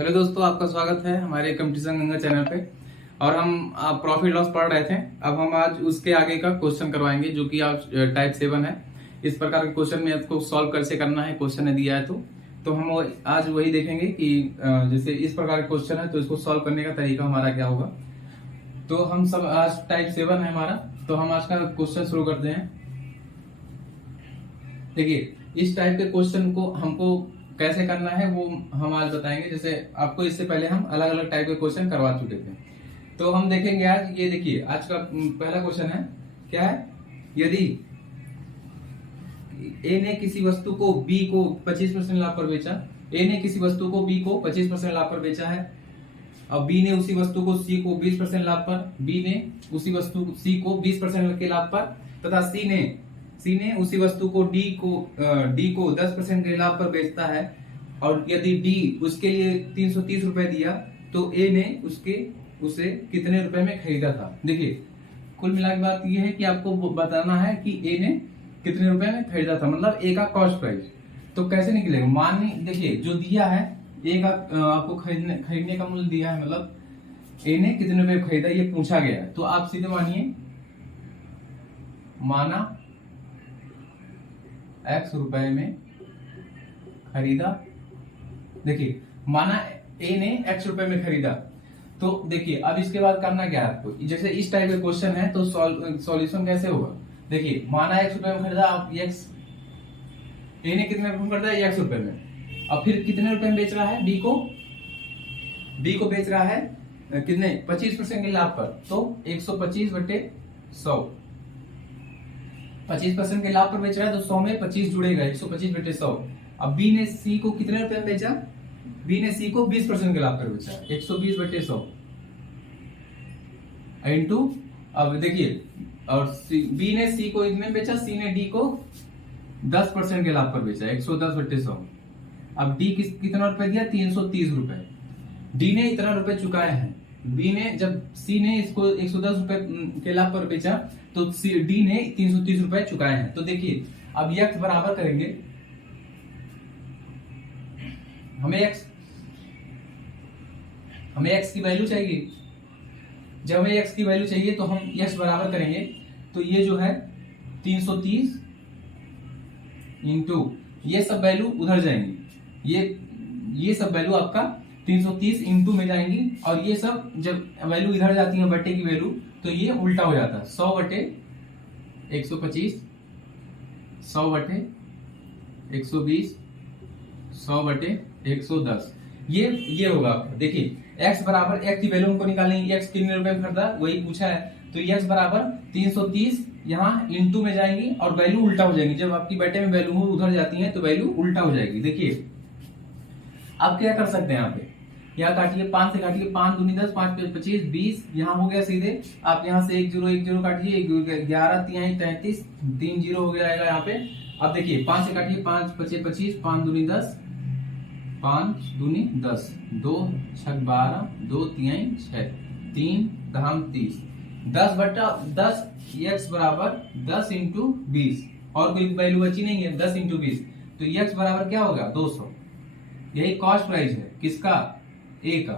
Hello दोस्तों, आपका स्वागत है हमारे कंपटीशन गंगा चैनल पे। और हम प्रॉफिट लॉस पढ़ रहे थे। अब हम आज उसके आगे का क्वेश्चन करवाएंगे जो कि आप टाइप 7 है। इस प्रकार के क्वेश्चन में आपको सॉल्व कैसे करना है, क्वेश्चन ने दिया है तो हम आज वही देखेंगे कि जैसे इस प्रकार का क्वेश्चन है तो इसको सॉल्व करने का तरीका हमारा क्या होगा। तो हम सब आज टाइप 7 है हमारा, तो हम आज का क्वेश्चन शुरू करते हैं। देखिए, इस टाइप के क्वेश्चन को हमको कैसे करना है वो हम आज बताएंगे। जैसे आपको इससे पहले हम अलग अलग टाइप के क्वेश्चन करवा चुके थे, तो हम देखेंगे आज। ये देखिए, आज का पहला क्वेश्चन है, क्या है? यदि ए ने किसी वस्तु को बी को 25% लाभ पर बेचा, ए ने किसी वस्तु को बी को 25% लाभ पर बेचा है, और बी ने उसी वस्तु को सी को 20% लाभ पर, बी ने उसी वस्तु सी को 20% के लाभ पर, तथा सी ने उसी वस्तु को डी को 10% के लाभ पर बेचता है, और यदि डी उसके लिए 330 रुपए दिया तो ए ने उसे कितने रुपए में खरीदा था। देखिए, कुल मिला के बात यह है कि आपको बताना है कि ए ने कितने रुपए में खरीदा था, मतलब ए का कॉस्ट प्राइस। तो कैसे निकलेगा? मानिए, देखिए जो दिया है ए का आपको खरीदने का मूल्य दिया है, मतलब ए ने कितने रुपए खरीदा ये पूछा गया है। तो आप सीधे मानिए, माना x रुपए में खरीदा। देखिए, माना ए ने x रुपए में खरीदा। तो देखिए, अब इसके बाद करना क्या है आपको। जैसे इस टाइप का क्वेश्चन है तो सॉल्यूशन कैसे होगा। देखिए, माना x रुपए में खरीदा, आप x ए ने कितने रुपए में खरीदा? x रुपए में। अब फिर कितने रुपए में बेच रहा है? डी को बेच रहा है कितने? 25% के लाभ पर। तो 125/100, 25% के लाभ पर बेच रहा है तो 100 में 25 जुड़ेगा, 125/100। अब बी ने सी को कितने रुपए में बेचा? बी ने सी को 20% के लाभ पर बेचा, 120/100 इंटू, अब देखिए, और बी ने सी को इतने बेचा, सी ने डी को 10% के लाभ पर बेचा, 110/100। अब डी कितना रुपए दिया? 330 रुपए। डी ने इतना रुपए चुकाए हैं। बी ने, जब सी ने इसको 110 रुपए के लाभ पर बेचा तो डी ने 330 रुपए चुकाए हैं। तो देखिए, अब x बराबर करेंगे, हमें x की वैल्यू चाहिए। जब हमें x की वैल्यू चाहिए तो हम x बराबर करेंगे। तो ये जो है 330 इंटू, ये सब वैल्यू उधर जाएंगी, ये सब वैल्यू आपका 330 इंटू में जाएंगी, और ये सब जब वैल्यू इधर जाती है बट्टे की वैल्यू, तो ये उल्टा हो जाता है। 100/125, 100/120, 100/110, ये होगा आपका। देखिए, x बराबर, x की वैल्यू हमको निकालनी है। x कितने रुपए में खरीदा वही पूछा है, तो x बराबर 330 यहाँ इंटू में जाएंगी और वैल्यू उल्टा हो जाएगी। जब आपकी बटे में वैल्यू उधर जाती है तो वैल्यू उल्टा हो जाएगी। देखिए, आप क्या कर सकते हैं, यहाँ पे यहाँ काटिए, 5 से काटिए, 5 दूनी 10, 5 5 25 20, यहाँ हो गया सीधे। आप यहाँ से 1 0 1 0 काटिए, 11 3 33, 3 0 हो जाएगा यहाँ पे। अब देखिए, 5 से काटिए, 5 5 25, 5 दूनी 10, 5 दूनी 10, 2 6 12, 2 3 6, 3 धाम 30, 10/10, x बराबर 10 इंटू 20, और कोई वैल्यू बची नहीं है, 10 इंटू 20, तो x बराबर क्या होगा? 200। यही कॉस्ट प्राइस है, किसका? ए का।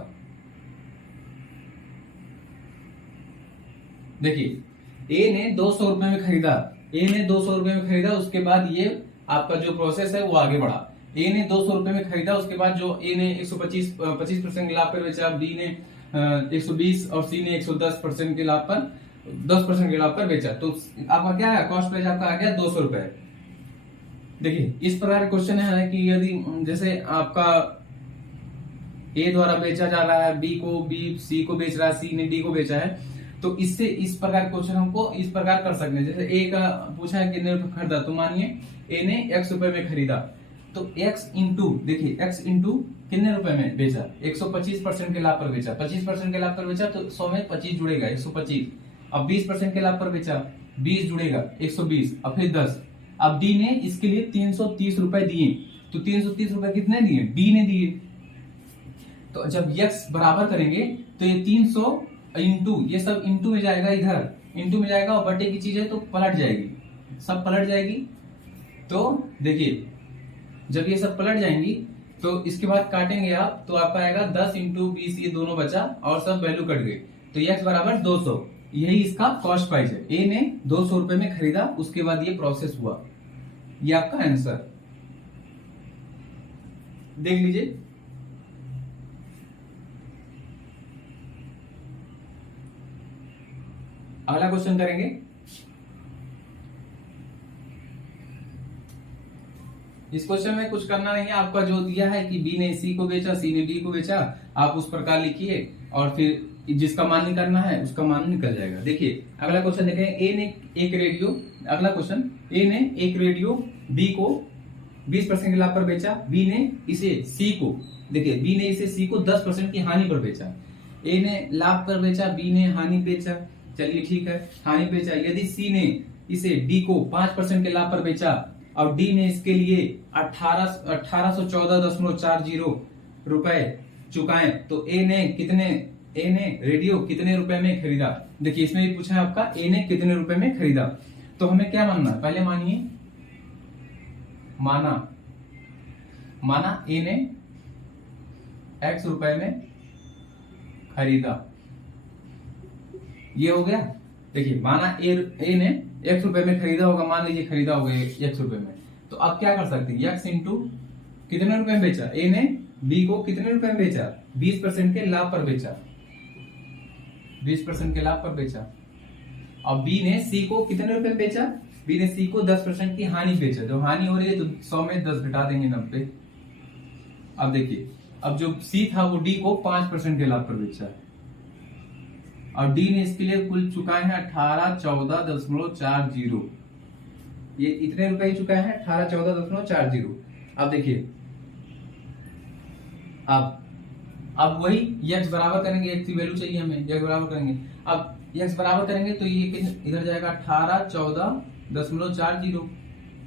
देखिए, ए ने 200 रुपए में खरीदा, उसके बाद ये आपका जो प्रोसेस है वो आगे बढ़ा। ए ने 200 रुपए में खरीदा, उसके बाद जो ए ने 125% के लाभ पर बेचा, बी ने 120 और सी ने 110% के लाभ पर 10% के लाभ पर बेचा। तो आपका क्या है? कॉस्ट प्राइस आपका आ गया 200 रुपए। देखिए, इस प्रकार क्वेश्चन है कि यदि जैसे आपका ए द्वारा बेचा जा रहा है, बी सी को बेच रहा है, सी ने डी को बेचा है, तो इससे इस प्रकार क्वेश्चन हमको इस प्रकार कर सकते हैं। जैसे ए का पूछा है कितने रुपए खरीदा, तो मानिए ए ने x रुपए में खरीदा, तो x इंटू, देखिए x इंटू कितने रुपए में बेचा? 125% के लाभ पर बेचा, 25% के लाभ पर बेचा तो 100 में 25 जुड़ेगा, 125। अब 20% के लाभ पर बेचा, 20 जुड़ेगा, 120, और फिर 10। अब डी ने इसके लिए 330 रुपए दिए, तो 330 रुपए कितने दिए? डी ने दिए। तो जब x बराबर करेंगे तो ये 300 इंटू, ये सब इंटू में जाएगा, इधर इंटू में जाएगा, और बटे की चीज है तो पलट जाएगी, सब पलट जाएगी। तो देखिए, जब ये सब पलट जाएंगी तो इसके बाद काटेंगे आप तो आपका आएगा 10 इंटू 20, ये दोनों बचा और सब वैल्यू कट गई, तो x बराबर 200। यही इसका कॉस्ट प्राइस है। ए ने 200 रुपए में खरीदा, उसके बाद ये प्रोसेस हुआ। ये आपका आंसर देख लीजिए। अगला क्वेश्चन करेंगे। इस क्वेश्चन में कुछ करना नहीं है, आपका जो दिया है कि बी ने सी को बेचा, सी ने डी को बेचा, आप उस प्रकार लिखिए और फिर जिसका मान निकालना है उसका मान निकल जाएगा। देखिए अगला क्वेश्चन देखें। ए ने एक रेडियो, अगला क्वेश्चन, ए ने एक रेडियो बी को 20% के लाभ पर बेचा, बी ने इसे सी को, देखिए बी ने इसे सी को 10% की हानि पर बेचा। ए ने लाभ पर बेचा, बी ने हानि बेचा, चलिए ठीक है, हानि बेचा। यदि सी ने इसे डी को 5% के लाभ पर बेचा और डी ने इसके लिए 1814.40 रुपए चुकाए, तो ए ने रेडियो कितने रुपए में खरीदा। देखिए इसमें भी पूछा है आपका ए ने कितने रुपए में खरीदा, तो हमें क्या मानना है, पहले मानिए, माना ए ने x रुपए में खरीदा, ये हो गया। देखिए माना ए ने x रुपए में खरीदा होगा, मान लीजिए खरीदा होगा x रुपए में, तो आप क्या कर सकते हैं, x इंटू कितने रुपए में बेचा, ए ने बी को कितने रुपए में बेचा, 20% के लाभ पर बेचा, 20% के लाभ पर बेचा। और बी ने सी को कितने रुपए में बेचा, बी ने सी को 10% की हानि बेचा। जो हानि हो रही है तो 100 में 10 घटा देंगे 90। अब देखिए, अब जो सी था वो डी को 5% के लाभ पर बेचा और डी ने इसके लिए कुल चुकाए हैं 1814.40, ये इतने रुपए ही चुकाए हैं 1814.40। अब देखिए अब वही x बराबर करेंगे, x की वैल्यू चाहिए हमें, x बराबर करेंगे। अब x बराबर करेंगे तो ये इधर जाएगा 1814.40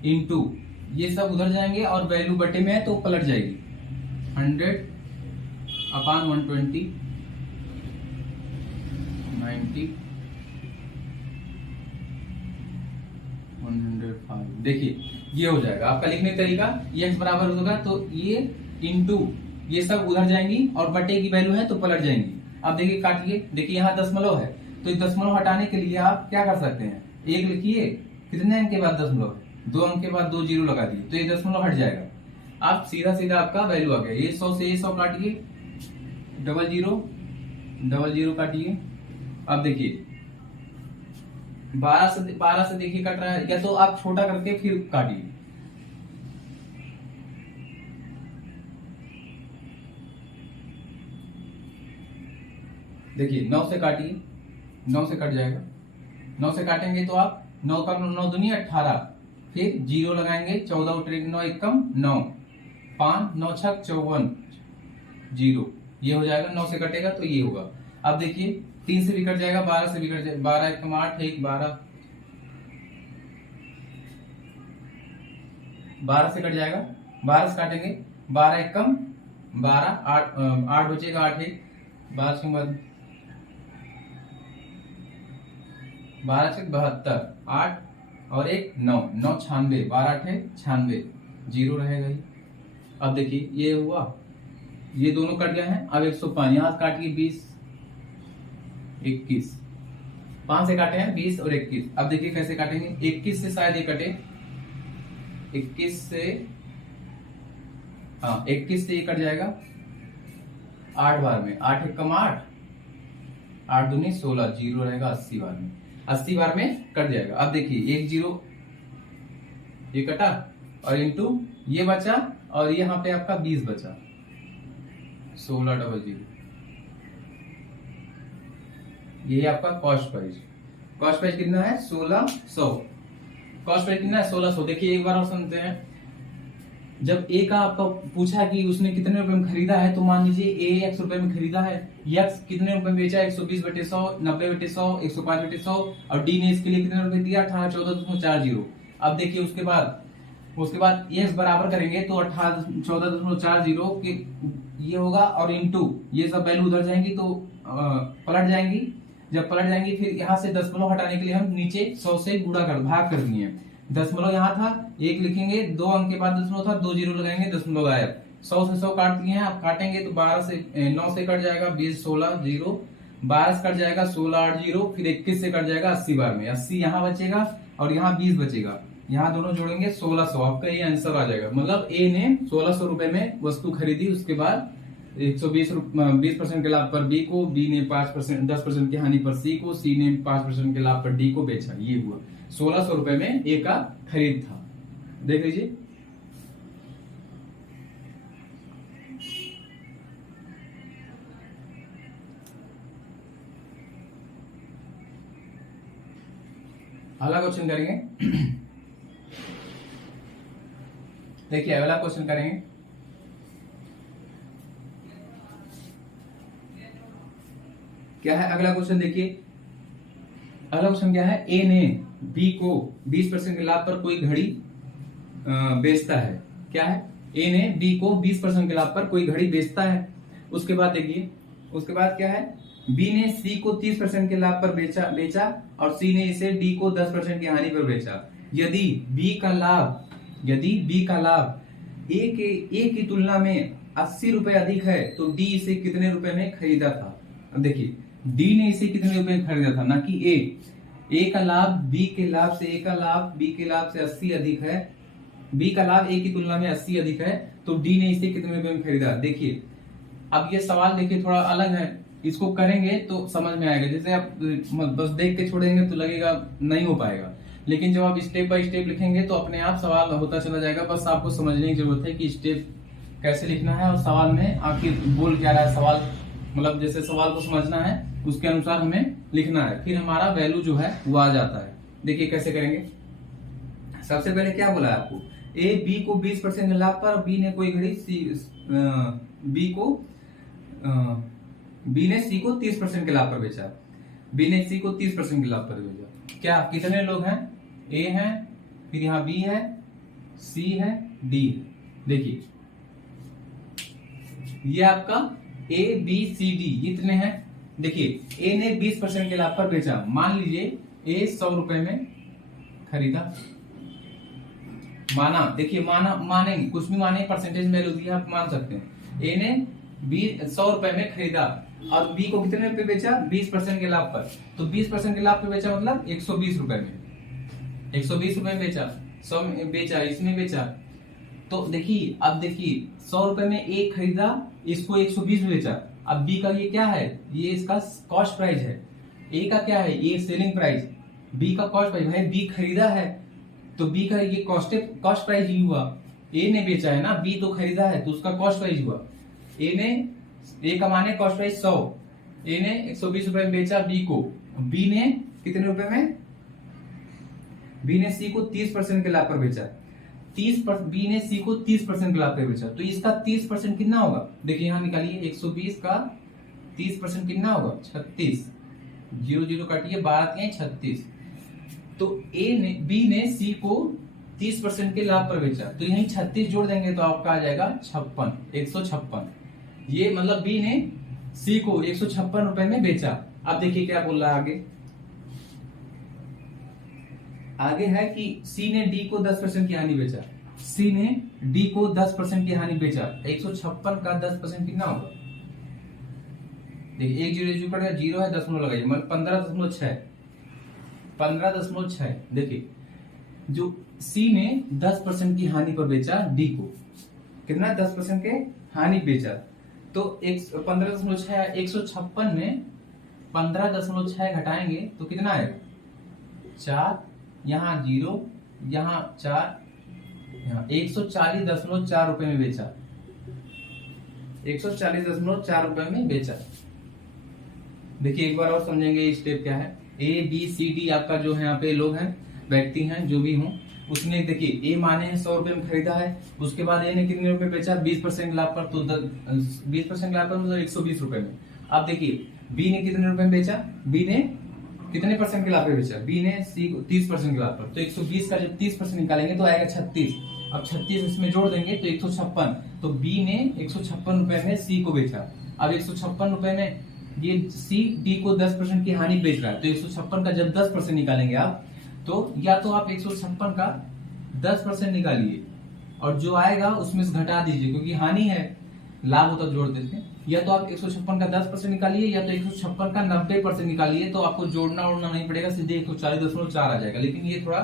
इंटू ये सब उधर जाएंगे और वैल्यू बटे में है तो पलट जाएगी 100/120 90 105। देखिए ये हो जाएगा आपका लिखने का तरीका। ये x बराबर होगा तो ये इंटू ये सब उधर जाएंगी और बटे की वैल्यू है तो पलट जाएंगी। अब देखिए काटिए, देखिए यहाँ दशमलव है तो ये दशमलव हटाने के लिए आप क्या कर सकते हैं, एक लिखिए, कितने अंक के बाद दशमलव है, 2 अंक के बाद 2 जीरो लगा दिए तो ये दशमलव हट जाएगा। आप सीधा सीधा आपका वैल्यू आ गया। ये 100 से ये 100 काटिए, 00 काटिए। अब देखिए 12 से देखिए कट रहा है, या तो आप छोटा करके फिर काटिए। देखिए 9 से काटिए, 9 से कट जाएगा। 9 से काटेंगे तो आप 9 का 9 दूनी 18, फिर जीरो लगाएंगे, 14 उठेगा 9 एकम 9, 5 9 छक 54 जीरो, ये हो जाएगा। 9 से कटेगा तो ये होगा। अब देखिए 3 से भी कट जाएगा, 12 से भी कट जाएगा, 12 एकम 8 1 12, 12 से कट जाएगा, 12 से काटेंगे, 12 एकम 12 8 बचेगा, 8 1 12 के बाद 12 से 72 8 और 1 9 9 96, 12 8 96 जीरो रहेगा ही। अब देखिए ये हुआ, ये दोनों कट गए हैं। अब 105 यहां से काटिए, 20 21, 5 से काटे हैं 20 और 21। अब देखिए कैसे काटेंगे, 21 से शायद ये कटे, 21 से, हाँ 21 से ये कट जाएगा 8 बार में, 8 एकम 8 8 दूनी 16 जीरो रहेगा 80 बार में, 80 बार में कट जाएगा। अब देखिए 1 जीरो ये कटा और इंटू ये बचा और यहाँ पे आपका 20 बचा, 1600। ये आपका कॉस्ट प्राइस। कॉस्ट प्राइस कितना है, 1600। कॉस्ट प्राइस कितना है, 1600। देखिए एक बार और समझते हैं। जब ए का आपका पूछा कि उसने कितने रुपए में खरीदा है, तो मान लीजिए ए x रुपए में खरीदा है, x कितने रुपए में बेचा, 120/100, 90/100, 105/100 और डी ने इसके लिए कितने रुपए दिया, 1814.40। अब देखिए उसके बाद x बराबर करेंगे तो 1814.40 के ये होगा और इंटू ये सब वैल्यू उधर जाएंगी तो पलट जाएंगी। जब पलट जाएंगी फिर यहाँ से दशमलव हटाने के लिए हम नीचे 100 से भाग कर दिए। दशमलव यहाँ था, 1 लिखेंगे, 2 अंक के बाद दशमलव था, 2 जीरो लगाएंगे, दशमलव गायब। 100 से 100 काट दिए हैं, आप काटेंगे तो 12 से 9 से कट जाएगा 20 16 0, 12 से कट जाएगा 16 8 0, फिर 21 से कट जाएगा 80 बार में, 80 यहाँ बचेगा और यहाँ 20 बचेगा, यहाँ दोनों जोड़ेंगे 1600, आपका ये आंसर आ जाएगा। मतलब ए ने 1600 रुपए में वस्तु खरीदी, उसके बाद 20% के लाभ पर बी को, बी ने 10% की हानि पर सी को, सी ने 5% के लाभ पर डी को बेचा। ये हुआ 1600 रुपए में ए का खरीद था। देख लीजिए। अगला क्वेश्चन करेंगे। देखिए अगला क्वेश्चन करेंगे। क्या है अगला क्वेश्चन? देखिए अगला क्वेश्चन क्या है, ए ने बी को 20% के लाभ पर कोई घड़ी बेचता है। क्या है? ए ने बी को 20% के लाभ पर कोई घड़ी बेचता है। उसके बाद देखिए, उसके बाद क्या है, बी ने सी को 30% के लाभ पर बेचा और सी ने इसे डी को 10% की हानि पर बेचा। यदि बी का लाभ ए की तुलना में 80 रुपए अधिक है तो डी इसे कितने रुपए में खरीदा था? अब देखिए डी ने इसे कितने रुपए में खरीदा था, ना कि ए का लाभ बी के लाभ से, ए का लाभ बी के लाभ से 80 अधिक है, बी का लाभ ए की तुलना में 80 अधिक है तो डी ने इसे कितने रुपए में खरीदा। देखिए अब ये सवाल देखिए थोड़ा अलग है, इसको करेंगे तो समझ में आएगा। जैसे आप बस देख के छोड़ेंगे तो लगेगा नहीं हो पाएगा, लेकिन जब आप स्टेप बाय स्टेप लिखेंगे तो अपने आप सवाल होता चला जाएगा। बस आपको समझने की जरूरत है कि स्टेप कैसे लिखना है और सवाल में आखिर बोल क्या रहा है सवाल, मतलब जैसे सवाल को समझना है उसके अनुसार हमें लिखना है, फिर हमारा वैल्यू जो है वो आ जाता है। देखिए कैसे करेंगे। सबसे पहले क्या बोला है आपको, ए बी को 20% के लाभ पर, बी ने कोई घड़ी बी ने सी को 30% के लाभ पर बेचा, बी ने सी को 30% के लाभ पर बेचा। क्या कितने लोग हैं? ए है, फिर यहाँ बी है, सी है, डी है। देखिए ये आपका ए बी सी डी इतने हैं। देखिए ए ने 20% के लाभ पर बेचा, मान लीजिए ए 100 रुपए में खरीदा, माना, देखिए मानेंगे कुछ भी माने, परसेंटेज वैल्यू दी आप मान सकते हैं। ए ने 100 रुपए में खरीदा और बी को कितने रुपए बेचा? 20% के लाभ पर। तो 20% के लाभ पे बेचा मतलब 120 रुपए में, 120 रुपए में बेचा, 100 में बेचा, इसमें बेचा। तो देखिए अब देखिए 100 रुपए में ए खरीदा, इसको 120 में बेचा। अब बी का ये क्या है, ये इसका कॉस्ट प्राइस है, ए का क्या है, ये सेलिंग प्राइस, बी का कॉस्ट प्राइस। भाई बी खरीदा है तो बी का ये कॉस्ट प्राइस ही हुआ, ए ने बेचा है ना, बी तो खरीदा है तो उसका कॉस्ट प्राइस हुआ। ए का माने कॉस्ट प्राइस 100, ए ने 120 रुपए में बेचा बी को, बी ने कितने रुपए में, बी ने सी को 30% के लाभ पर बेचा, बी ने सी को 30% के लाभ पर बेचा। तो इसका 30% कितना होगा? देखिए यहां निकालिए, 120 का 30% कितना होगा? 36, 0 0 काटिए, 12 36। तो बी ने सी को 30% के लाभ पर बेचा, तो यही 36 जोड़ देंगे तो आपका आ जाएगा 56, 156। ये मतलब बी ने सी को 156 रुपए में बेचा। अब देखिए क्या बोल रहा है आगे, आगे है कि सी ने डी को 10% की हानि बेचा, सी ने डी को 10% की हानि बेचा। 156 का 10% कितना होगा? देखिए 1 0 कट गया, 0 है, दशमलव लगाइए, मतलब 15.6, 15.6। देखिए जो सी ने 10% की हानि पर बेचा डी को, कितना 10% के हानि बेचा, तो 15.6, 156 में 15.6 घटाएंगे तो कितना आएगा? 4, यहाँ 0, यहाँ 4, यहाँ 140.4 रुपए में बेचा, 140.4 रुपए में बेचा। देखिए एक बार और समझेंगे स्टेप क्या है। ए बी सी डी आपका जो है यहाँ पे लोग हैं, व्यक्ति हैं, जो भी हों, उसने देखिए ए माने 100 रुपए में खरीदा है, उसके बाद ए ने कितने रुपए बेचा? 20% लाभ पर, तो 20% लाभ पर मतलब 120 रुपए में। अब देखिए बी ने कितने रुपए में बेचा? बी ने कितने परसेंट के लाभ पे बेचा? बी ने सी को 30% के लाभ पर, तो 120 का जब 30% निकालेंगे तो आएगा 36। अब 36 इसमें जोड़ देंगे तो 156। तो बी ने 156 रुपए में सी को बेचा। अब 156 रुपए में ये सी डी को 10% की हानि बेच रहा है, तो 156 का जब 10% निकालेंगे आप, तो या तो आप 156 का 10% निकालिए, और जो आएगा उसमें से घटा दीजिए, क्योंकि हानि है, लाभ होता जोड़ देते हैं। या तो आप 156 का 10% निकालिए, या तो 156 का 90% निकालिए, तो आपको जोड़ना उड़ना नहीं पड़ेगा, सीधे 140.4 आ जाएगा। लेकिन ये थोड़ा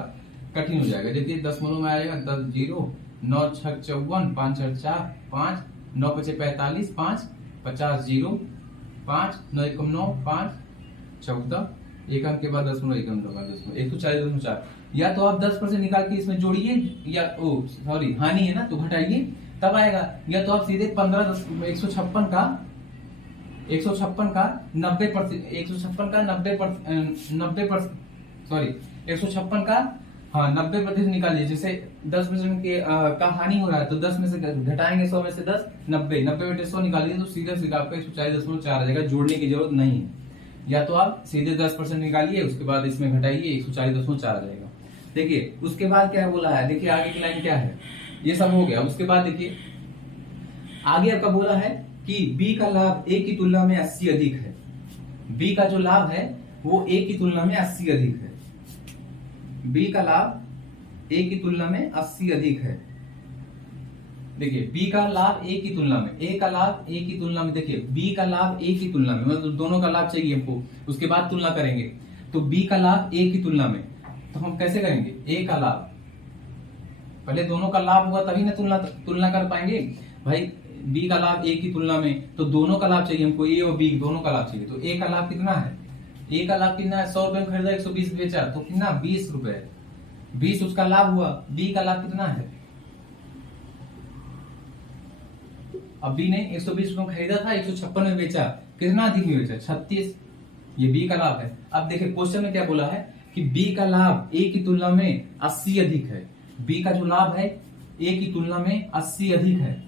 कठिन हो जाएगा। देखिए दशमलव में आएगा 10 0, 9 6 54, 5 4 4 5, 9 5 45, 5 50 0, 5 9 1 9 5 14, एक अंक के बाद दशमलव, एक अंक के बाद दशमलव, 140.4। या तो आप 10% निकाल के इसमें जोड़िए, या सॉरी हानि है ना तो घटाइए, तब आएगा। या तो आप सीधे 156 का 90%, 156 का 90% सॉरी 156 का 90% निकालिए। जैसे 10% के का हानि हो रहा है, तो 10 में से घटाएंगे 100 में से 10, 90 में 100 निकालिए, तो सीधा सीधा आपका 140.4 आ जाएगा। जोड़ने की जरूरत नहीं है। या तो आप सीधे 10% निकालिए, उसके बाद इसमें घटाइए, 140.4 आ जाएगा। देखिए उसके बाद क्या बोला है, देखिए आगे की लाइन क्या है, ये सब हो गया। उसके बाद देखिए आगे आपका बोला है कि बी का लाभ ए की तुलना में 80 अधिक है। बी का जो लाभ है वो ए की तुलना में 80 अधिक है। बी का लाभ ए की तुलना में 80 अधिक है। देखिए बी का लाभ ए की तुलना में, ए का लाभ ए की तुलना में, देखिए बी का लाभ ए की तुलना में, मतलब दोनों का लाभ चाहिए हमको, उसके बाद तुलना करेंगे। तो बी का लाभ ए की तुलना में, तो हम कैसे करेंगे, ए का लाभ, पहले दोनों का लाभ होगा तभी ना तुलना कर पाएंगे भाई। बी का लाभ ए की तुलना में, तो दोनों का लाभ चाहिए हमको, ए और बी दोनों का लाभ चाहिए। तो ए का लाभ कितना है, ए का लाभ कितना है, 100 रुपए में खरीदा, 120 बेचा, तो कितना 20 रुपए, 20 उसका लाभ हुआ। बी का लाभ कितना है, अब बी ने 120 रुपए में खरीदा था, 156 में बेचा, कितना अधिक में बेचा, 36, ये बी का लाभ है। अब देखिए क्वेश्चन में क्या बोला है कि बी का लाभ ए की तुलना में 80 अधिक है। बी का जो लाभ है ए की तुलना में 80 अधिक है।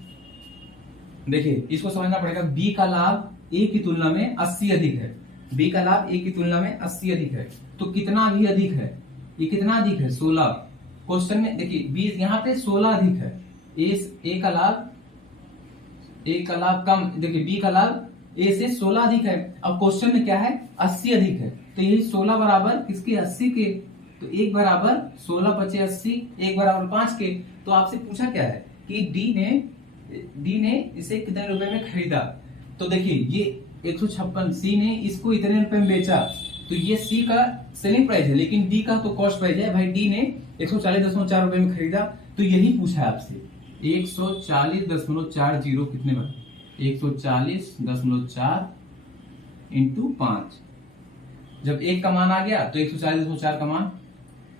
देखिए इसको समझना पड़ेगा, बी का लाभ ए की तुलना में 80 अधिक है। बी का लाभ ए की तुलना में 80 अधिक है, तो कितना भी अधिक है, ये कितना अधिक है, 16। क्वेश्चन में देखिए बी यहाँ पे 16 अधिक है, ए का लाभ कम, देखिए बी का लाभ ए से 16 अधिक है। अब क्वेश्चन में क्या है, 80 अधिक है, तो यही 16 बराबर किसके, 80 के, तो 1 बराबर 16 5 80, 1 बराबर 5 के। तो आपसे पूछा क्या है कि डी ने इसे कितने रुपए में खरीदा। तो देखिए ये 156, सी ने इसको इतने रुपए में बेचा, तो ये सी का सेलिंग प्राइस है, लेकिन डी का तो कॉस्ट प्राइस है भाई। डी ने 140.4 रुपए में खरीदा, तो यही पूछा है आपसे, 140.40 कितने बार, 140.4 इंटू 5। जब एक का मान आ गया तो 140.4 का मान।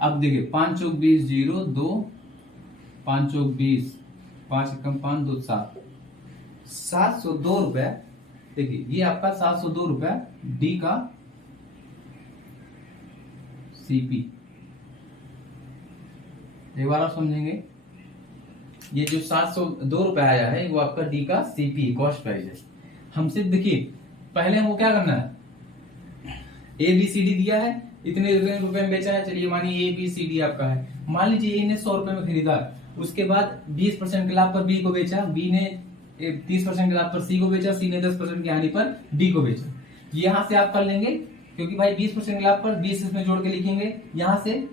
अब देखिए 5 चौक 20 0 2, 5 चौक 20, 5 एकम 5 2 7, 702 रुपए। देखिए ये आपका 702 रुपए डी का सीपी। एक बार आप समझेंगे, ये जो 702 रुपए आया है वो आपका डी का सीपी कॉस्ट प्राइस है। हमसे देखिए पहले हमको क्या करना है, ए बी सी डी दिया है, इतने रुपए में बेचा है, चलिए मानिए ए बी सी डी आपका है। मान लीजिए ए ने 100 रुपए में खरीदा, उसके बाद 20% के लाभ पर बी को बेचा, बी ने 30% के लाभ पर सी को बेचा, सी ने 10% की हानि पर डी को बेचा। यहां से आप कर लेंगे, क्योंकि भाई 20% के लाभ पर 20 इसमें जोड़ के लिखेंगे, यहां से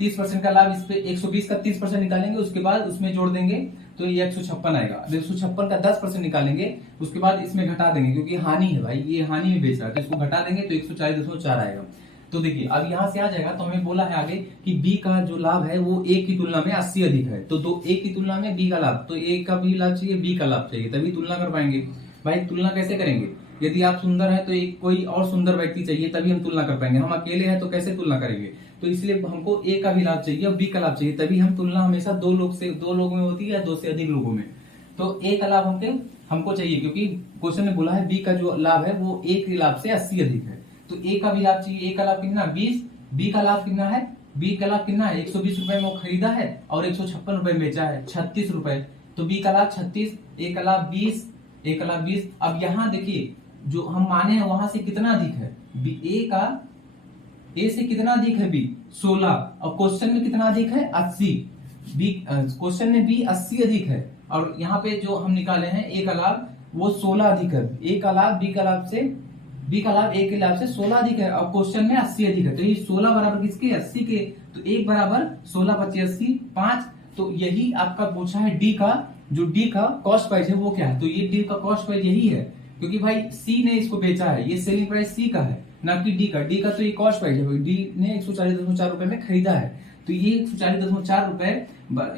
30% का लाभ, इस पे 120 का 30% निकालेंगे, उसके बाद उसमें जोड़ देंगे, तो ये 156 आएगा। 156 का 10% निकालेंगे, उसके बाद इसमें घटा देंगे, क्योंकि हानि है भाई, ये हानि में बेच रहा है, तो इसको घटा देंगे तो 140.4 आएगा। तो देखिए अब यहां से आ जाएगा, तो हमें बोला है आगे कि बी का जो लाभ है वो ए की तुलना में 80 अधिक है। तो दो ए की तुलना में बी का लाभ, तो ए का भी लाभ चाहिए, बी का लाभ चाहिए, तभी तुलना कर पाएंगे। भाई तुलना कैसे करेंगे, यदि आप सुंदर है तो एक कोई और सुंदर व्यक्ति चाहिए, तभी हम तुलना कर पाएंगे। हम अकेले हैं तो कैसे तुलना करेंगे, तो इसलिए हमको ए का भी लाभ चाहिए और बी का लाभ चाहिए, तभी हम तुलना हमेशा दो लोग में होती है या 2 से अधिक लोगों में। तो ए का लाभ हमको चाहिए, क्योंकि क्वेश्चन में बोला है बी का जो लाभ है वो ए के लाभ से 80 अधिक है, तो ए का भी लाभ चाहिए। ए का लाभ कितना 20, बी का लाभ कितना है, बी का लाभ कितना है 120 रुपए में वो खरीदा है और 156 रुपए में बेचा है, 36 रुपए, तो बी का लाभ 36, ए का लाभ 20, ए का लाभ 20। अब यहाँ देखिए जो हम माने हैं वहां से कितना अधिक है, बी ए से कितना अधिक है, बी 16, और क्वेश्चन में कितना अधिक है 80, बी क्वेश्चन में बी 80 अधिक है, और यहाँ पे जो हम निकाले हैं ए का लाभ वो 16 अधिक है। ए का लाभ बी का लाभ ए के लाभ से 16 अधिक है, और क्वेश्चन में 80 अधिक है, तो ये 16 बराबर किसके 80 के, तो 1 बराबर 16 25 80, 5 तो यही आपका पूछा है डी का, जो डी का कॉस्ट प्राइस है वो क्या है, तो ये डी का कॉस्ट प्राइस यही है, क्योंकि भाई सी ने इसको बेचा है, ये सेलिंग प्राइस सी का है ना कि डी का। डी का तो ये कॉस्ट प्राइस है, डी ने 140.4 रुपए में खरीदा है, तो ये 140.4 रुपए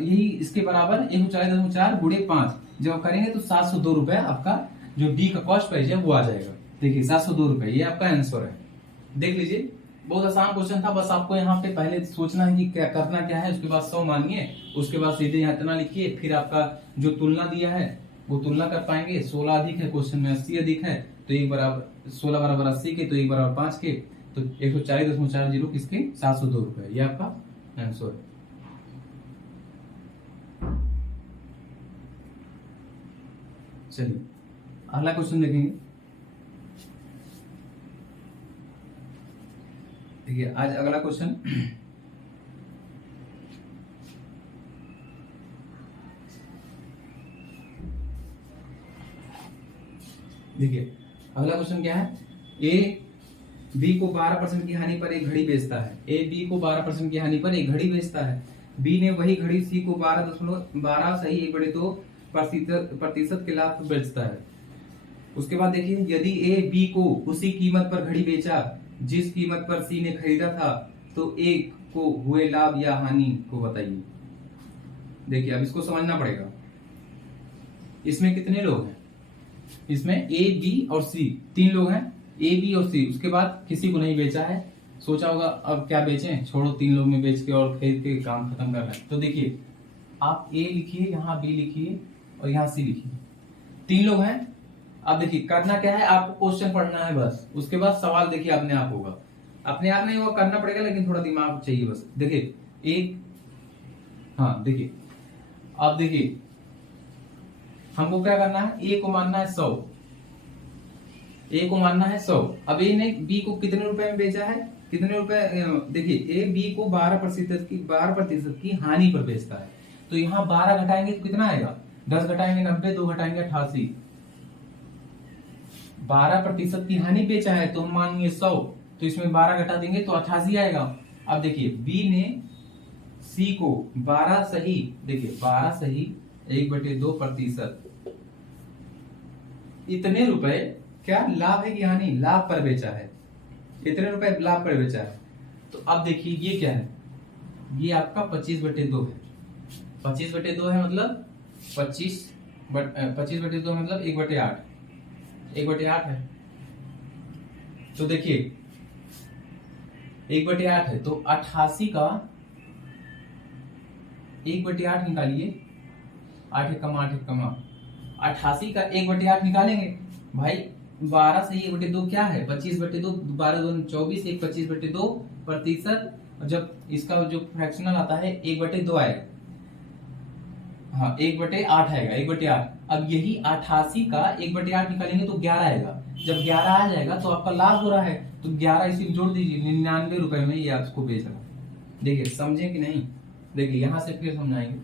यही इसके बराबर 140.4 गुणे 5 जब आप करेंगे तो 702 रुपए आपका जो डी का कॉस्ट प्राइस है वो आ जाएगा। देखिए 702 रुपए ये आपका आंसर है। देख लीजिए बहुत आसान क्वेश्चन था, बस आपको यहाँ पे पहले सोचना है कि क्या करना क्या है, उसके बाद 100 मानिए, उसके बाद सीधे यहाँ इतना लिखिए, फिर आपका जो तुलना दिया है वो तुलना कर पाएंगे। 16 अधिक है क्वेश्चन में, 80 अधिक है, तो एक बराबर 16 बराबर 80 के, तो एक बराबर 5 के, तो 140.40 किसके 702 रुपए, ये आपका आंसर है। चलिए अगला क्वेश्चन देखेंगे। देखिए आज अगला क्वेश्चन देखिए अगला क्वेश्चन क्या है, ए बी को 12% की हानि पर एक घड़ी बेचता है। ए बी को 12% की हानि पर एक घड़ी बेचता है। बी ने वही घड़ी सी को 12 सही 1/2 प्रतिशत के लाभ पर बेचता है। उसके बाद देखिए यदि ए बी को उसी कीमत पर घड़ी बेचा जिस कीमत पर सी ने खरीदा था, तो ए को हुए लाभ या हानि को बताइए। देखिए अब इसको समझना पड़ेगा। इसमें कितने लोग हैं, इसमें ए बी और सी, 3 लोग हैं, ए बी और सी। उसके बाद किसी को नहीं बेचा है, सोचा होगा अब क्या बेचें, छोड़ो 3 लोग में बेच के और खरीद के काम खत्म कर रहे हैं। तो देखिए आप ए लिखिए, यहाँ बी लिखिए और यहाँ सी लिखिए, 3 लोग हैं। अब देखिए करना क्या है, आपको क्वेश्चन पढ़ना है बस, उसके बाद सवाल देखिए अपने आप होगा, अपने आप नहीं होगा, करना पड़ेगा, लेकिन थोड़ा दिमाग चाहिए बस। देखिए एक, हाँ देखिए अब देखिए हमको क्या करना है, ए को मानना है 100, ए को मानना है 100। अब ए ने बी को कितने रुपए में बेचा है, कितने रुपए, देखिए ए बी को 12% की हानि पर बेचता है, तो यहाँ 12 घटाएंगे तो कितना आएगा, 10 घटाएंगे 90, 2 घटाएंगे 88, 12% की हानि बेचा है तो हम मानेंगे 100, तो इसमें 12 घटा देंगे तो 88 आएगा। अब देखिए बी ने सी को 12 सही, देखिए 12 सही 1/2% इतने रुपए क्या लाभ है कि हानि, लाभ पर बेचा है, इतने रुपए लाभ पर बेचा है। तो अब देखिए ये क्या है, ये आपका 25/2 है, 25/2 है मतलब 25/2 मतलब 1/8, 1/8 है। तो देखिए 1/8 है, तो 88 का 1/8 निकालिए, 8 कमा 88 का 1/8 निकालेंगे भाई, 12 से 1/2 क्या है, 25/2, 12 2 24, 1 25/2%, जब इसका जो फ्रैक्शनल आता है 1/2 आएगा, हाँ 1/8 आएगा, 1/8। अब यही 88 का 1/8 निकालेंगे तो 11 आएगा, जब 11 आ जाएगा तो आपका लाभ हो रहा है, तो 11 इसी जोड़ दीजिए, 99 रुपए में ये आपको बेच रहा है। देखिए समझे कि नहीं, देखिए यहां से फिर समझाएंगे।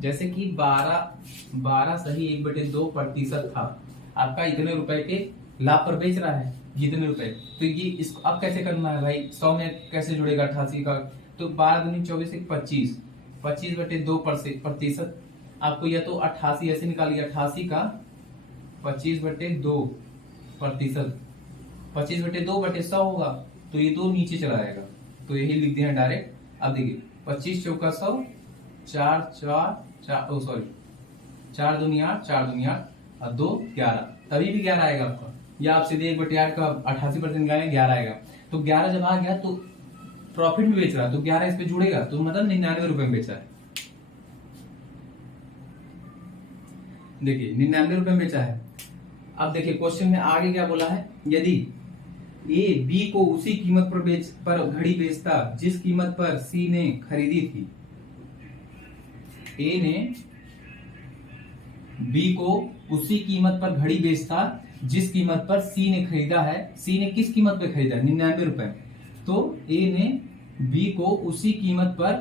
जैसे कि 12 सही 1/2% था, आपका इतने रुपए के लाभ पर बेच रहा है, जितने रुपए, तो ये इसको अब कैसे करना है भाई, 100 में कैसे जुड़ेगा 88 का, तो 12 दूनी 24 1 25, 25/2%, आपको या तो 88 ऐसे निकालिए, 88 का 25/2%, 25/2/100 होगा, तो ये 2 नीचे चला जाएगा, तो यही लिख दिया डायरेक्ट। अब देखिए 25 चौका 100, 4 दूनी 8, 4 दूनी 8 और 2 11, तभी भी 11 आएगा आपका, या आप सीधे 1/8 का 88% निकालेंगे 11 आएगा। तो 11 जब आ गया तो प्रॉफिट में बेच रहा है, तो 11 इस पे जुड़ेगा, तो मतलब 99 रुपए में बेचा है। देखिए 99 रुपए में बेचा है। अब देखिए क्वेश्चन में आगे क्या बोला है, यदि ए बी को उसी कीमत पर घड़ी बेचता जिस कीमत पर सी ने खरीदी थी। ए ने बी को उसी कीमत पर घड़ी बेचता जिस कीमत पर सी ने खरीदा है। सी ने किस कीमत पे खरीदा, 99 रुपए। तो ए ने बी को उसी कीमत पर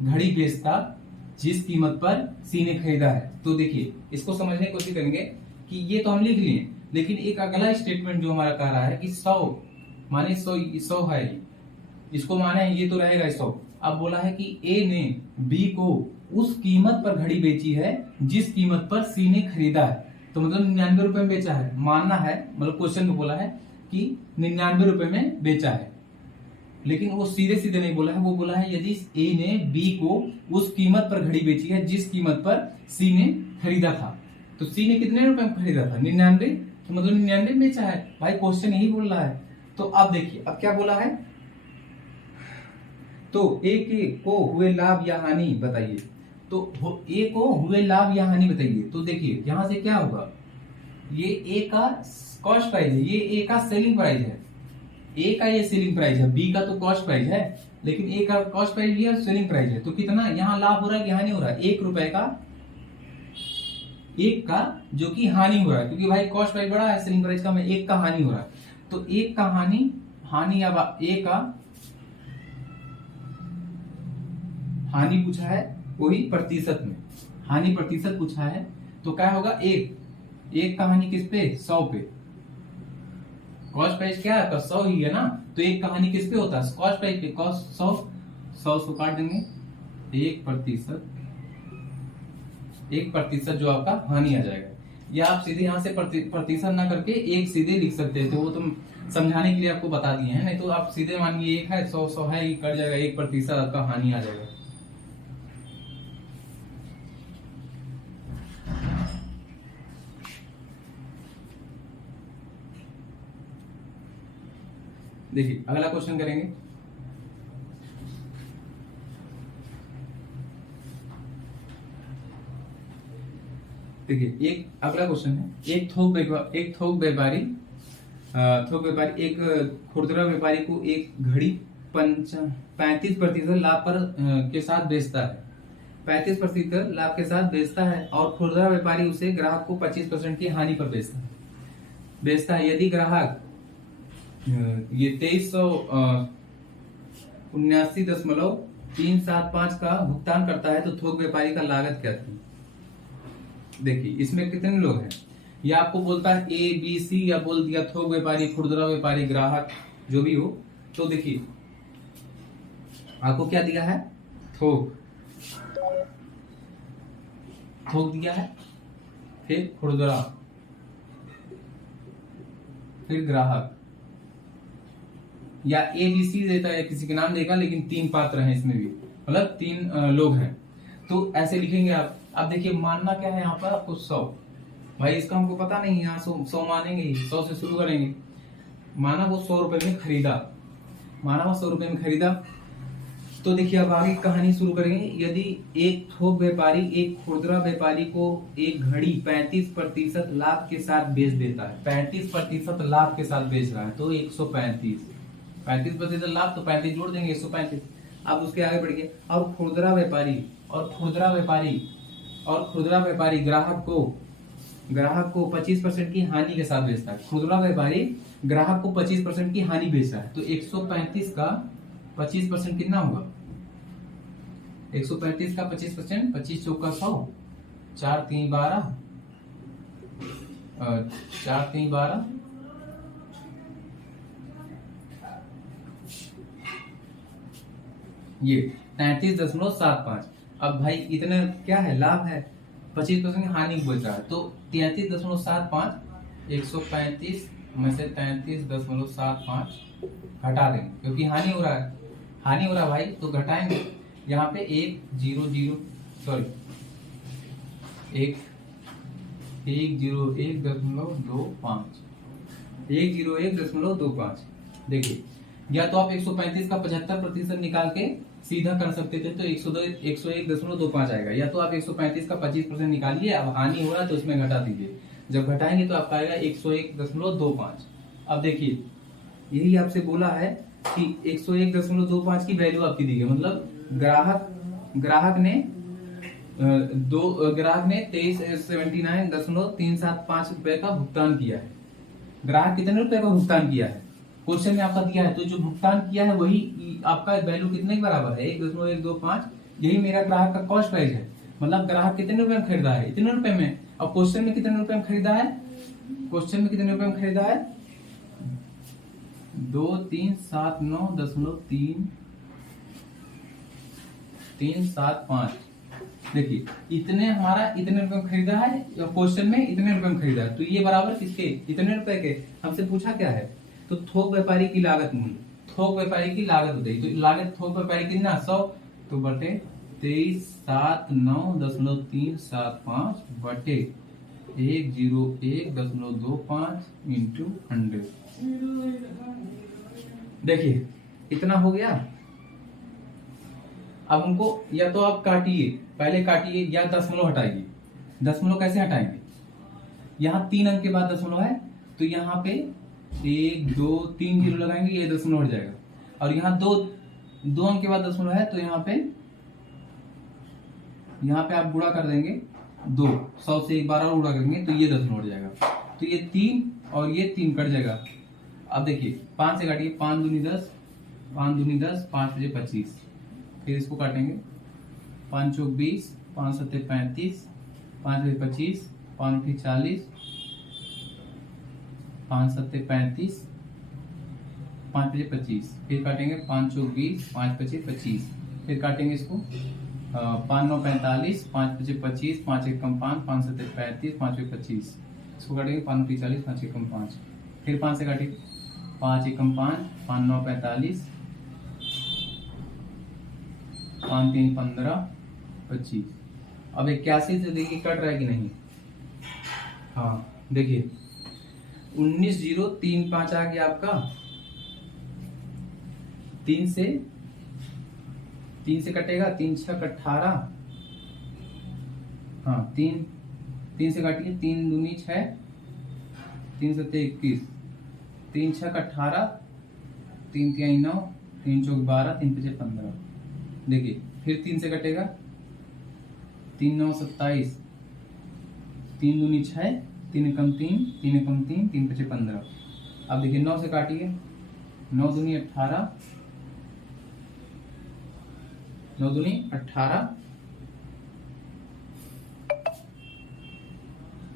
घड़ी बेचता जिस कीमत पर सी ने खरीदा है। तो देखिए इसको समझने की कोशिश करेंगे कि ये तो हम लिख लिए, लेकिन एक अगला स्टेटमेंट जो हमारा कह रहा है कि 100 माने 100 है, इसको माने ये तो रहेगा 100। अब बोला है कि ए ने बी को उस कीमत पर घड़ी बेची है जिस कीमत पर सी ने खरीदा है। तो मतलब 99 रुपए में बेचा है, मानना है, मतलब क्वेश्चन में बोला है कि 99 रुपए में बेचा है, लेकिन वो सीधे सीधे नहीं बोला है, वो बोला है यदि ए ने बी को उस कीमत पर घड़ी बेची है जिस कीमत पर सी ने खरीदा था। तो सी ने कितने रुपए में खरीदा था? 99, तो मतलब 99 में बेचा है। भाई क्वेश्चन यही बोल रहा है। तो अब देखिए अब क्या बोला है, तो ए के को हुए लाभ या हानि बताइए। तो ए को हुए लाभ या हानि बताइए। तो देखिए यहां से क्या होगा, ये ए का कॉस्ट प्राइस है, ये ए का सेलिंग प्राइस है, ए का ये सेलिंग प्राइस है, बी का तो कॉस्ट प्राइस है, लेकिन ए का कॉस्ट प्राइस भी है, सेलिंग प्राइस है। तो कितना यहाँ लाभ हो रहा है कि हानि हो रहा है? 1 रुपए का, एक का जो कि हानि हो रहा है, क्योंकि भाई कॉस्ट प्राइस बड़ा है, सेलिंग प्राइस कम है, एक का हानि हो रहा है। तो एक का हानि, हानि अब ए का हानि पूछा है, वही प्रतिशत में हानि प्रतिशत पूछा है। तो क्या होगा, एक का हानि किस पे? 100 पे। कॉस्ट प्राइस क्या है? 100 ही है ना, तो एक का हानि किस पे होता है? कॉस्ट प्राइस पे। कॉस्ट 100 से काट देंगे, 1% जो आपका हानि आ जाएगा। या आप सीधे यहाँ से प्रतिशत ना करके एक सीधे लिख सकते हैं, तो वो तुम समझाने के लिए आपको बता दिए हैं, नहीं तो आप सीधे मानिए 1 है, 100 है, ये कट जाएगा, 1% आपका हानि आ जाएगा। देखिए अगला क्वेश्चन करेंगे। देखिए एक अगला क्वेश्चन है, एक थोक व्यापारी एक खुदरा व्यापारी को एक घड़ी 35% लाभ पर के साथ बेचता है, 35% लाभ के साथ बेचता है, और खुदरा व्यापारी उसे ग्राहक को 25% की हानि पर बेचता है। यदि ग्राहक ये 2379.375 का भुगतान करता है, तो थोक व्यापारी का लागत क्या थी? देखिए इसमें कितने लोग हैं, ये आपको बोलता है ए बी सी, या बोल दिया थोक व्यापारी, खुदरा व्यापारी, ग्राहक, जो भी हो। तो देखिए आपको क्या दिया है, थोक दिया है, फिर खुदरा, फिर ग्राहक, या ए बी सी देता है, किसी के नाम देगा, लेकिन 3 पात्र हैं इसमें भी, मतलब 3 लोग हैं। तो ऐसे लिखेंगे आप। अब देखिए मानना क्या है यहाँ पर आपको 100, भाई इसका हमको पता नहीं, यहाँ 100 मानेंगे ही, 100 से शुरू करेंगे। माना वो 100 रुपए में खरीदा, तो देखिए अब आगे कहानी शुरू करेंगे। यदि एक थोक व्यापारी एक खुदरा व्यापारी को एक घड़ी 35% लाभ के साथ बेच देता है, 35% लाभ के साथ बेच रहा है, तो 35% लाभ, तो 35 जोड़ देंगे, 135। अब उसके आगे बढ़िए, और खुदरा व्यापारी ग्राहक को 25% की हानि के साथ बेचता है। खुदरा व्यापारी ग्राहक को 25% की हानि बेच रहा है, तो 135 का 25% कितना होगा? 135 का 25%, 25 चौका 100, 4 3 12, 4 3 12, ये 33.75। अब भाई इतने क्या है, लाभ है, 25% हानि बच रहा है, तो 33.75, 135 में से 33.75 घटा देंगे, क्योंकि हानि हो रहा है भाई, तो घटाएंगे। यहाँ पे 101.25 देखिए, या तो आप 135 का 75% निकाल के सीधा कर सकते थे, तो 101.25 आएगा, या तो आप 135 का 25% निकालिए, अब हानि हो रहा है तो इसमें घटा दीजिए, जब घटाएंगे तो आपका आएगा 101.25। अब देखिए यही आपसे बोला है कि 101.25 की वैल्यू आपकी दी है, मतलब ग्राहक ने 2379.375 रुपए का भुगतान किया है। ग्राहक कितने रुपए का भुगतान किया है, क्वेश्चन में आपका दिया है, तो जो भुगतान किया है वही आपका वैल्यू कितने के बराबर है, 1.125। यही मेरा ग्राहक का कॉस्ट प्राइस है, मतलब ग्राहक कितने रुपए में खरीदा है, इतने रुपए में। अब क्वेश्चन में कितने रुपए में खरीदा है, 2379.3 375। देखिए इतने हमारा इतने रुपए में खरीदा है, क्वेश्चन में इतने रुपए में खरीदा है, तो ये बराबर किसके, इतने रुपए के। हमसे पूछा क्या है, तो थोक व्यापारी की लागत मूल्य, थोक व्यापारी की लागत बताइए, तो लागत थोक व्यापारी कितना 100, तो बटे 2379.375 बटे 101.25 इंटू 100। देखिए इतना हो गया। अब हमको या तो आप काटिए, पहले काटिए या दशमलव हटाइए। दशमलव कैसे हटाएंगे, यहाँ 3 अंक के बाद दशमलव है, तो यहाँ पे 1 2 3 जीरो लगाएंगे, ये दशमलव हट जाएगा। और यहाँ दो अंक के बाद दशमलव है, तो यहाँ पे आप गुणा कर देंगे 2, 100 से एक बार और गुणा करेंगे, तो ये दशमलव हट जाएगा। तो ये 3 और ये 3 कट जाएगा। अब देखिए 5 से काटिए, 5 दूनी 10, 5 दूनी 10, 5 बजे 25। फिर इसको काटेंगे, 5 चौक 20, 5 सत्ते 35, 5 बजे 25, 5 उठी 40, 5 सत्ते 35, 5 बजे 25। फिर काटेंगे 5 चौक 20, 5 बजे 25। फिर काटेंगे इसको 5 9 45, 5 बजे 25, 5 एक कम 5, 5 सत्ते 35, 5 बजे 25। इसको काटेंगे 5 उठी 40, 5 एक कम 5। फिर 5 से काटेंगे, 5 एक कम 5, 5 9 45, 5 3 15 25। अब 81 से देखिए कट रहा है कि नहीं। हाँ देखिए 19,035 आ गया आपका। 3 से कटेगा, 3 6 18। हाँ 3 से काटिए, 3 दूनी 6, 3 सत्ते 21, 3 6 18, 3 3 9, 3 चौक 12, 3 5 15। देखिए फिर 3 से कटेगा, 3 9 27, 3 दूनी 6, 3 एकम 3, 3 एकम 3, 3 5 15। अब देखिए 9 से काटिए, 9 दूनी 18, 9 दूनी 18,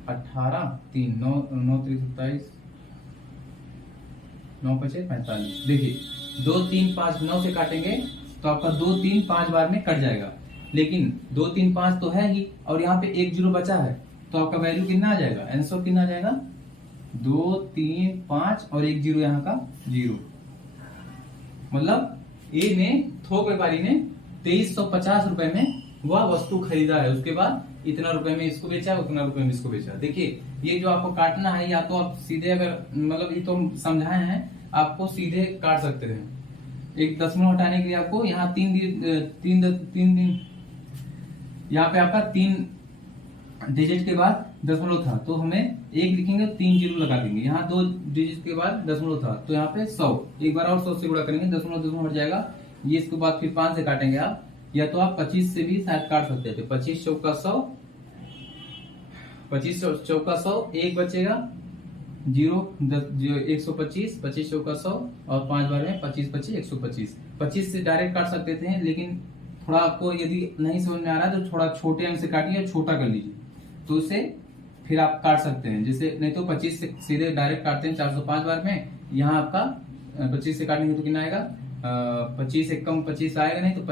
18 3 9 9 3 27, 9 5 45। देखिए 2 3 5 9 से काटेंगे तो आपका 2 3 5 बार में कट जाएगा, लेकिन 2 3 5 तो है ही, और यहाँ पे एक जीरो बचा है, तो आपका वैल्यू कितना आ जाएगा, आंसर कितना आ जाएगा, 2 3 5 और एक जीरो यहाँ का जीरो। मतलब ए ने, थोक व्यापारी ने 2350 रुपए में वह वस्तु खरीदा है, उसके बाद इतना रुपए में इसको बेचा, उतना रुपए में इसको बेचा। देखिए ये जो आपको काटना है, या तो आप सीधे, अगर मतलब ये तो हम समझाए हैं, आपको सीधे काट सकते हैं। एक दशमलव हटाने के लिए आपको यहाँ 3 दिन, यहाँ पे आपका 3 डिजिट के बाद दशमलव था, तो हमें 1 लिखेंगे, 3 जीरो लगा देंगे। यहाँ 2 डिजिट के बाद दशमलव था, तो यहाँ पे 100, एक बार और 100 से गुणा करेंगे, दशमलव हट जाएगा। ये इसके बाद फिर 5 से काटेंगे आप, या तो आप 25 से भी शायद काट सकते थे। 25 चौका 100, 25 चौका 100, एक बचेगा जीरो, 125, 25 चौका 100, और 5 बार में 25 25 125। 25 से डायरेक्ट काट सकते थे, लेकिन थोड़ा आपको यदि नहीं समझ में आ रहा है तो थोड़ा छोटे अंक से काटिए, छोटा कर लीजिए, तो उससे फिर आप काट सकते हैं। जैसे नहीं तो 25 से सीधे डायरेक्ट काटते हैं 405 बार में, यहाँ आपका 25 से काटेंगे तो कितना आएगा, 25 एक कम 25 आएगा नहीं, तो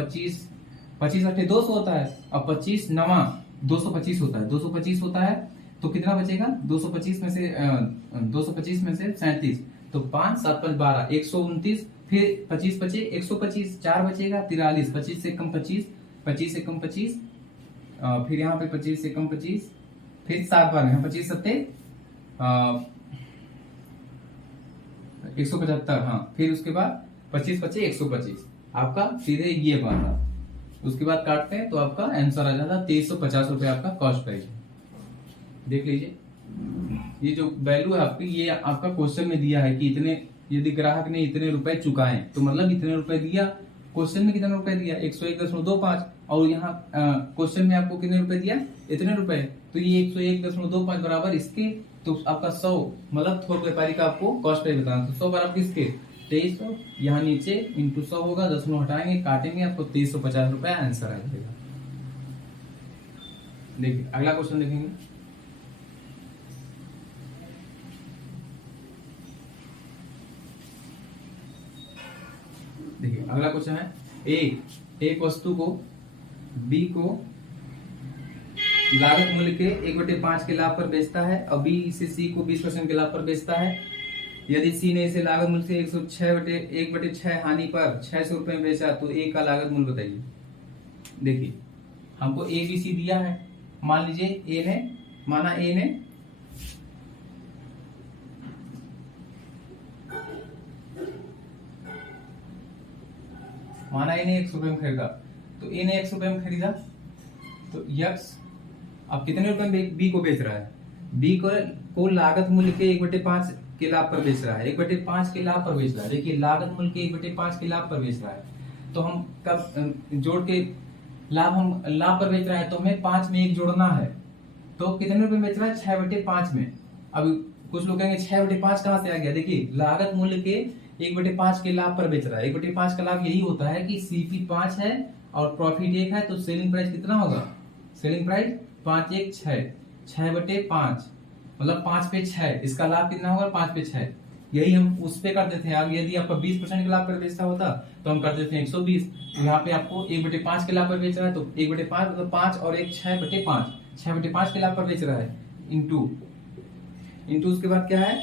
25 अट्ठे 200 होता है, और 25 नवा 225 होता है, 225 होता है, तो कितना बचेगा, 225 में से 37, तो 5 7 5 12, 129, फिर 25 बचे 125, 4 बचेगा 43, 25 से कम 25, 25 से कम 25, फिर यहाँ पे 25 से कम 25, फिर 7 बार में 25 सत्ते 175। हाँ फिर उसके बाद 25 बचे 125, आपका सीधे ये बना। उसके बाद काटते हैं तो आपका आंसर आ जाता है 2350 रुपए आपका कॉस्ट प्राइस है। देख लीजिए ये जो वैल्यू है आपकी, ये आपका क्वेश्चन में दिया है कि इतने, यदि ग्राहक ने इतने रुपए चुकाए तो मतलब इतने रुपए दिया। क्वेश्चन में कितने रुपए दिया, 101.25, और यहाँ क्वेश्चन में आपको कितने रुपए दिया, इतने रुपए, तो ये 101.25 बराबर इसके, तो आपका 100 मतलब थोक व्यापारी का आपको कॉस्ट प्राइस बताना, तो 100 बराबर किसके 2300, यहाँ नीचे इंटू 100 होगा, दशमलव हटाएंगे, काटेंगे, आपको 2350 रुपए आंसर आ जाएगा। देखिए अगला क्वेश्चन देखेंगे। देखिए अगला क्वेश्चन है, एक वस्तु को बी को लागत मूल्य के 1/5 के लाभ पर बेचता है और बी इसे सी को 20% के लाभ पर बेचता है। यदि सी ने इसे लागत मूल्य से 106 हानि पर 600 रुपए में बेचा तो ए का लागत मूल्य बताइए। देखिए हमको ए बी सी दिया है। मान लीजिए ए ने 100 रुपए में खरीदा, तो ए ने 100 रुपए में खरीदा तो यक्स अब कितने रुपए में बी को बेच रहा है? बी को लागत मूल्य के 1/5 के लाभ पर बेच रहा है, 1/5 के लाभ पर बेच रहा है। देखिए लागत मूल्य के 1/5 के लाभ पर बेच रहा है, तो हम कब जोड़ के लाभ पर बेच रहा है तो हमें 5 में 1 जोड़ना है। तो कितने रुपए में बेच रहा है? 6/5 में। अब कुछ लोग कहेंगे 6/5 कहां से आ गया? देखिए लागत मूल्य के 1/5 के लाभ पर बेच रहा है। 1/5 का लाभ यही होता है कि सीपी 5 है और प्रॉफिट 1 है, तो सेलिंग प्राइस कितना होगा? सेलिंग प्राइस 5 1 6, 6/5 मतलब 5 पे 6, इसका लाभ कितना होगा? 5 पे 6। यही हम उस पे करते थे। अब यदि आपका 20% के लाभ पर बेचता होता तो हम करते थे 120। यहाँ पे आपको 1/5 के लाभ पर बेच रहा है तो 1/5 मतलब 5 और 1 6/5, 6/5 के लाभ पर बेच रहा है इंटू उसके बाद क्या है?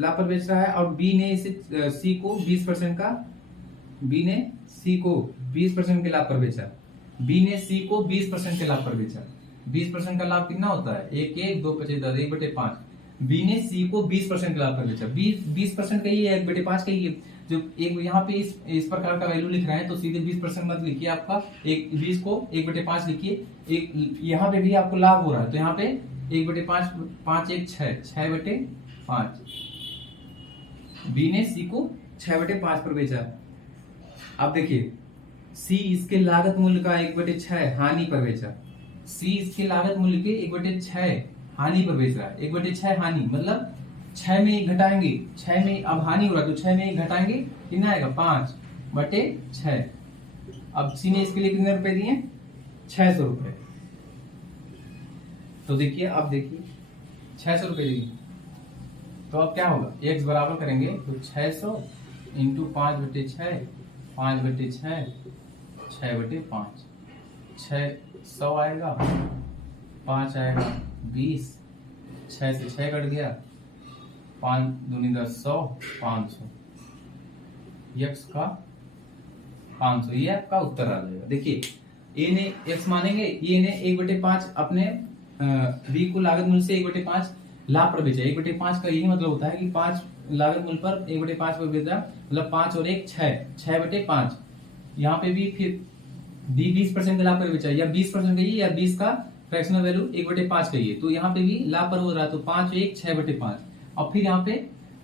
लाभ पर बेच रहा है। और बी ने इसे सी को 20% का, बी ने सी को 20% के लाभ पर बेचा। बी ने सी को 20% के लाभ पर बेचा। 20% का लाभ कितना होता है? 1 1 2 5 10, 1/5। बी ने सी को 20% के लाभ पर बेचा। 20% का ही है, 1/5 का ही है। जो एक यहाँ पे इस प्रकार का वैल्यू लिख रहे हैं तो सीधे 20% मत लिखिए, आपका 20 को 1/5 लिखिए। एक यहाँ पे भी आपको लाभ हो रहा है तो यहाँ पे 1/5 5 1 6, 6/5। बी ने सी को 6/5 पर बेचा। अब देखिए सी इसके लागत मूल्य का 1/6 हानि पर बेचा। सी इसके लागत मूल्य के 1/6 हानि पर बेच रहा है। 1/6 हानि मतलब 6 में 1 घटाएंगे, 6 में अब हानि हो रहा है तो 6 में 1 घटाएंगे, कितना आएगा? 5/6। अब सी ने इसके लिए कितने रुपए दिए? 600 रुपए। तो देखिए अब देखिए 600 रुपए दिए तो अब क्या होगा? x बराबर करेंगे तो 600 इंटू 5/6, 5/6, 6/5, 600 आएगा, 5 आएगा 20, 6 से 6 कट गया, 5 दूनी 10 100, 500 यक्स का 500। ये आपका उत्तर आ जाएगा। देखिए ए ने x मानेंगे, ये ने 1/5 अपने बी को लागत मूल्य से 1/5 लाभ पर बेचा। 1/5 का यही मतलब होता है कि 5 लागत मूल्य पर 1/5 पर बेचा, मतलब 5 और 1 6, 6/5। यहाँ पे भी फिर बी 20% के लाभ पर बेचा, या 20% का ही या 20 का फ्रैक्शनल वैल्यू 1/5 का ही है, तो यहाँ पे भी लाभ पर हो रहा है तो 5 1 6/5। और फिर यहाँ पे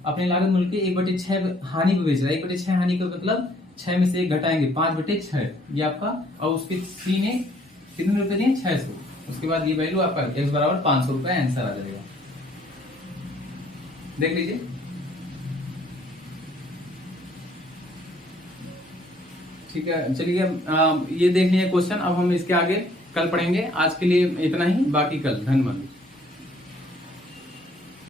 अपने लागत मूल्य के 1/6 हानि पर बेच रहा है। 1/6 हानि का मतलब 6 में से 1 घटाएंगे, 5/6 ये आपका। और उसके सी ने कितने रुपए दिए? 600। उसके बाद ये वैल्यू आपका x बराबर 500 रुपए आंसर आ जाएगा। देख लीजिए। ठीक है, चलिए ये देख लीजिए क्वेश्चन। अब हम इसके आगे कल पढ़ेंगे। आज के लिए इतना ही, बाकी कल। धन्यवाद।